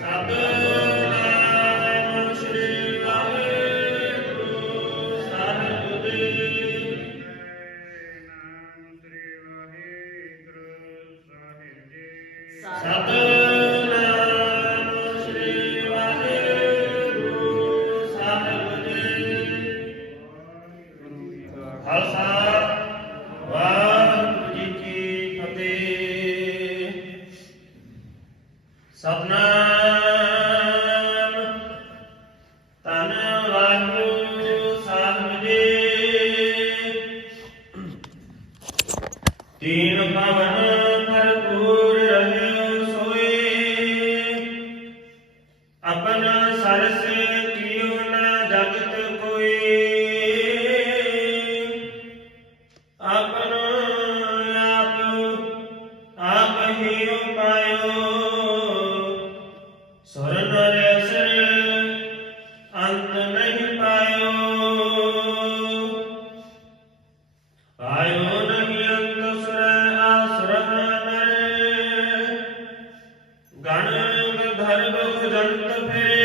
ਸਾਹਿਬ ਹਰ ਜੰਤ ਫਿਰੇ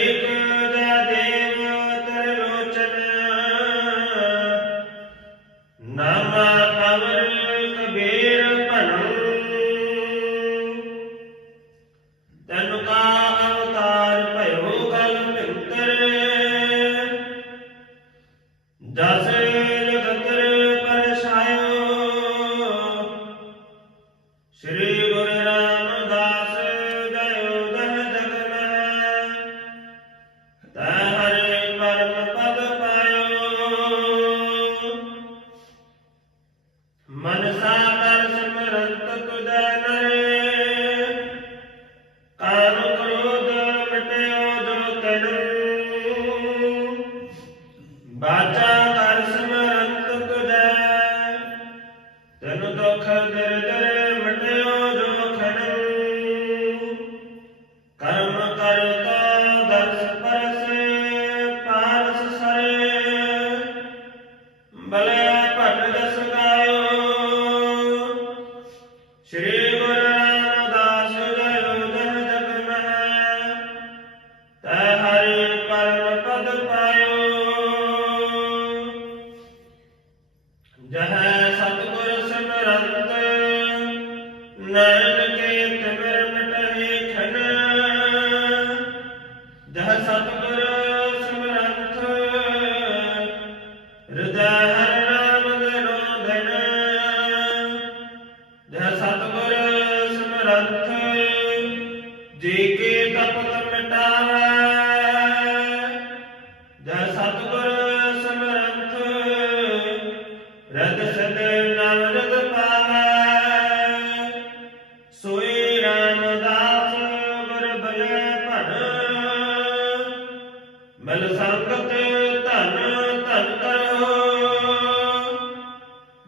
Amen.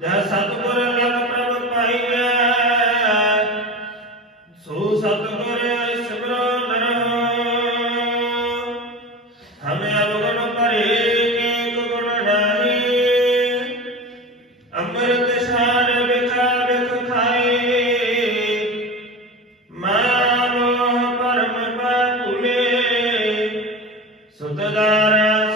ਜੈ ਸਤਿਗੁਰ ਲਗ ਪ੍ਰਭ ਪਾਈਐ। ਸੋ ਸਤਿਗੁਰ ਸਿਮਰੋ ਨਰਹੁ। ਹਮੇ ਅਵਗਣ ਭਰੇ ਏਕ ਗੁਣ ਨਾਹੀ। ਅੰਮ੍ਰਿਤ ਸਾਰ ਵਿਖਾ ਵਿਖ ਖਾਏ। ਮਾਰੋ ਪਰਮ ਪਾ ਭੁਲੇ। ਸੁਤਦਾਰਾ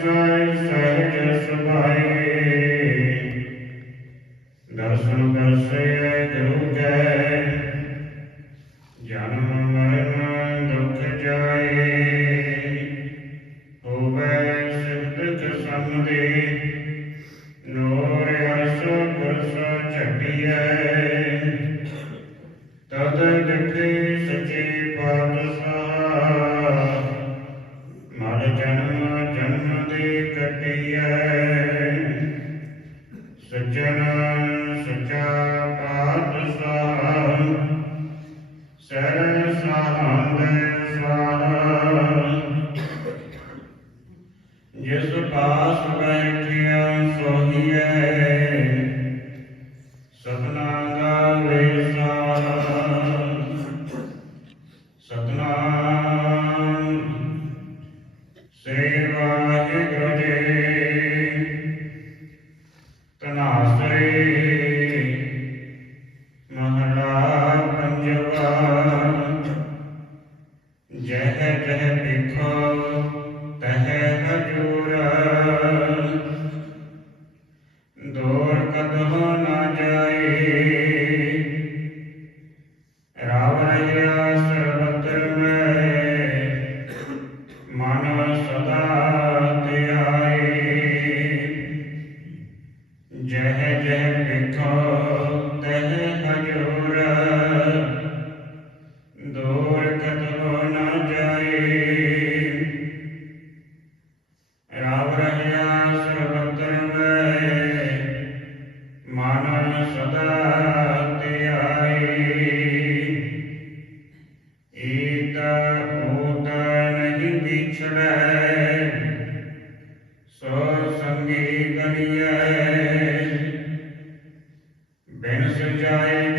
sacrifice Jai.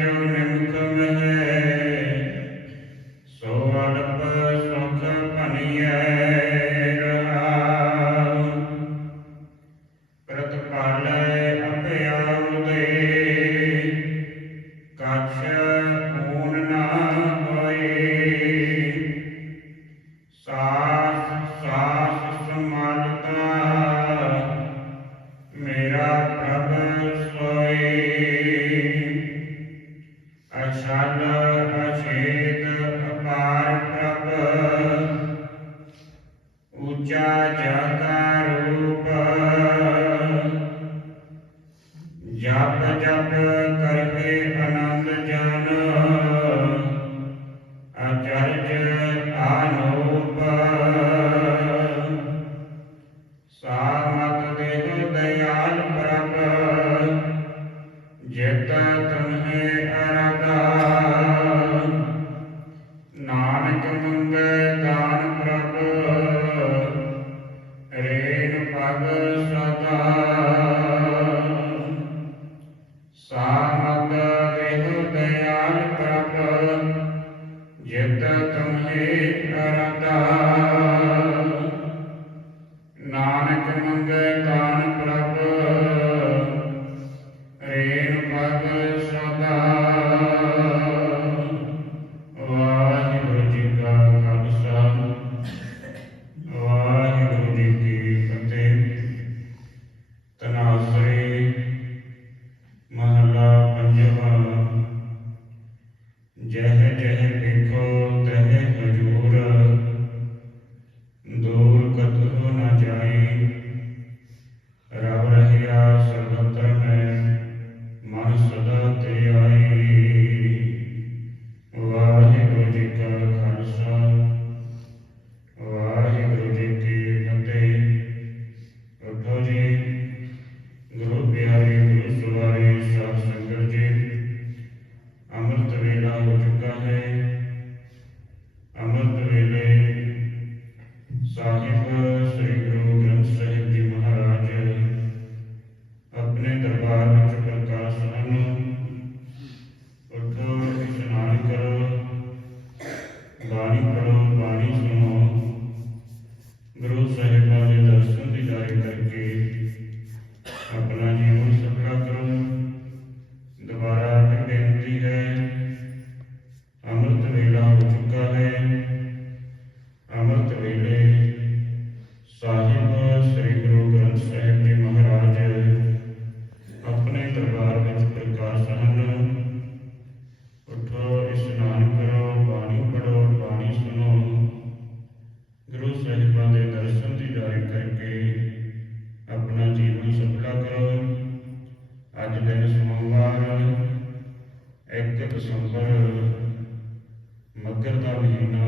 ਮੱਕਰ ਦਾ ਮਹੀਨਾ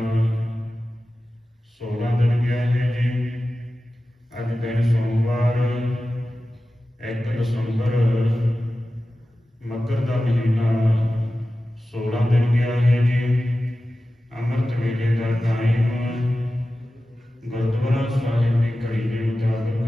16 ਦਿਨ ਗਿਆ ਹੈ ਜੀ। ਅੱਜ ਦਿਨ ਸੋਮਵਾਰ 1 ਦਸੰਬਰ ਮੱਕਰ ਦਾ ਮਹੀਨਾ 16 ਦਿਨ ਗਿਆ ਹੈ ਜੀ। ਅੰਮ੍ਰਿਤ ਵੇਲੇ ਦਾ ਟਾਈਮ ਗੁਰਦੁਆਰਾ ਸਾਹਿਬ ਦੀ ਘੜੀ ਦੇ ਮੁਤਾਬਕ